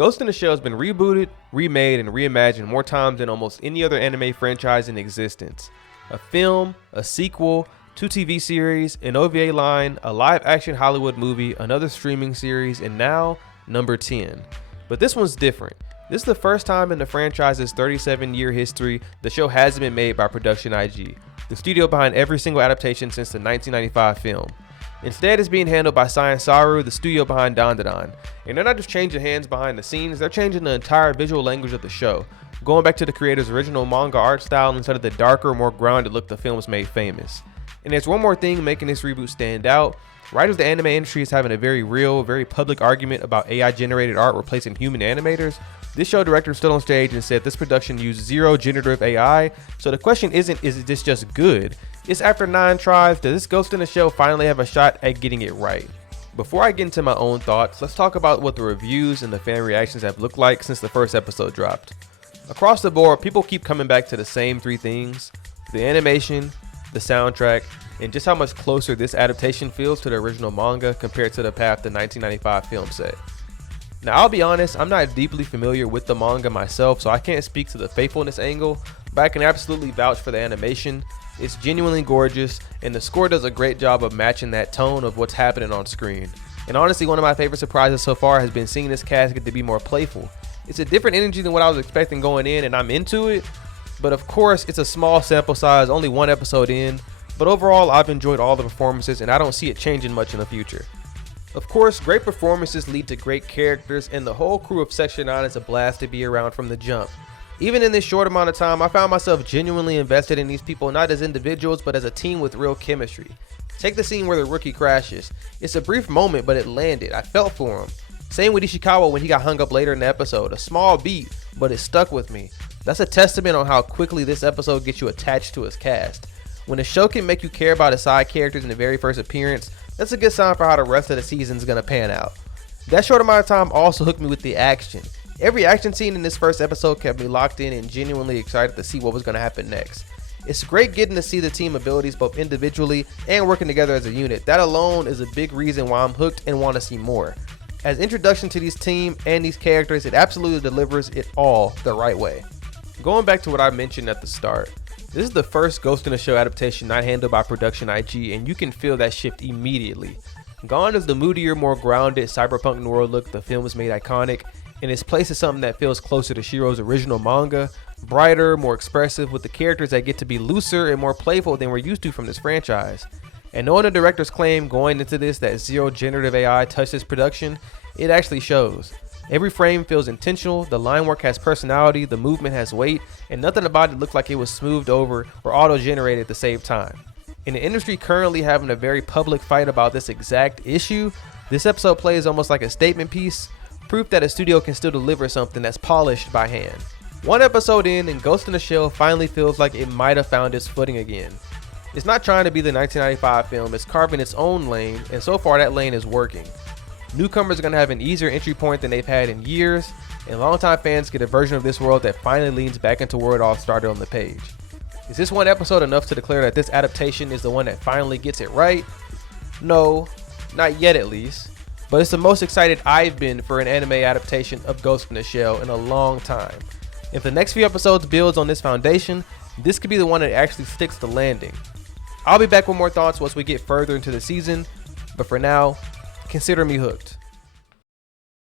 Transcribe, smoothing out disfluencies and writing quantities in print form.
Ghost in the Shell has been rebooted, remade, and reimagined more times than almost any other anime franchise in existence. A film, a sequel, 2 TV series, an OVA line, a live-action Hollywood movie, another streaming series, and now number 10. But this one's different. This is the first time in the franchise's 37-year history the show hasn't been made by Production IG, the studio behind every single adaptation since the 1995 film. Instead, it's being handled by Science Saru, the studio behind Dandadan. And they're not just changing hands behind the scenes, they're changing the entire visual language of the show, going back to the creator's original manga art style instead of the darker, more grounded look the films made famous. And there's one more thing making this reboot stand out. Right as the anime industry is having a very real, very public argument about AI-generated art replacing human animators, this show director stood on stage and said this production used zero generative AI, so the question isn't, is this just good? It's after 9 tries, does this Ghost in the Shell finally have a shot at getting it right? Before I get into my own thoughts, let's talk about what the reviews and the fan reactions have looked like since the first episode dropped. Across the board, people keep coming back to the same 3 things: the animation, the soundtrack, and just how much closer this adaptation feels to the original manga compared to the path the 1995 film set. Now, I'll be honest, I'm not deeply familiar with the manga myself, so I can't speak to the faithfulness angle, but I can absolutely vouch for the animation. It's genuinely gorgeous, and the score does a great job of matching that tone of what's happening on screen. And honestly, one of my favorite surprises so far has been seeing this cast get to be more playful. It's a different energy than what I was expecting going in, and I'm into it, but of course, it's a small sample size, only 1 episode in, but overall, I've enjoyed all the performances, and I don't see it changing much in the future. Of course, great performances lead to great characters, and the whole crew of Section 9 is a blast to be around from the jump. Even in this short amount of time, I found myself genuinely invested in these people, not as individuals, but as a team with real chemistry. Take the scene where the rookie crashes. It's a brief moment, but it landed. I felt for him. Same with Ishikawa when he got hung up later in the episode. A small beat, but it stuck with me. That's a testament on how quickly this episode gets you attached to his cast. When a show can make you care about his side characters in the very first appearance, that's a good sign for how the rest of the season is going to pan out. That short amount of time also hooked me with the action. Every action scene in this first episode kept me locked in and genuinely excited to see what was going to happen next. It's great getting to see the team abilities both individually and working together as a unit. That alone is a big reason why I'm hooked and want to see more. As introduction to this team and these characters, it absolutely delivers it all the right way. Going back to what I mentioned at the start, this is the first Ghost in the Shell adaptation not handled by Production IG, and you can feel that shift immediately. Gone is the moodier, more grounded cyberpunk noir look the film was made iconic, and its place is something that feels closer to Shiro's original manga, brighter, more expressive, with the characters that get to be looser and more playful than we're used to from this franchise. And knowing the director's claim going into this that zero generative AI touched this production, it actually shows. Every frame feels intentional, the line work has personality, the movement has weight, and nothing about it looked like it was smoothed over or auto-generated at the same time. In the industry currently having a very public fight about this exact issue, this episode plays almost like a statement piece, proof that a studio can still deliver something that's polished by hand. 1 episode in, and Ghost in the Shell finally feels like it might have found its footing again. It's not trying to be the 1995 film, it's carving its own lane, and so far that lane is working. Newcomers are going to have an easier entry point than they've had in years, and longtime fans get a version of this world that finally leans back into where it all started on the page. Is this 1 episode enough to declare that this adaptation is the one that finally gets it right? No, not yet at least, but it's the most excited I've been for an anime adaptation of Ghost in the Shell in a long time. If the next few episodes builds on this foundation, this could be the one that actually sticks the landing. I'll be back with more thoughts once we get further into the season, but for now, consider me hooked.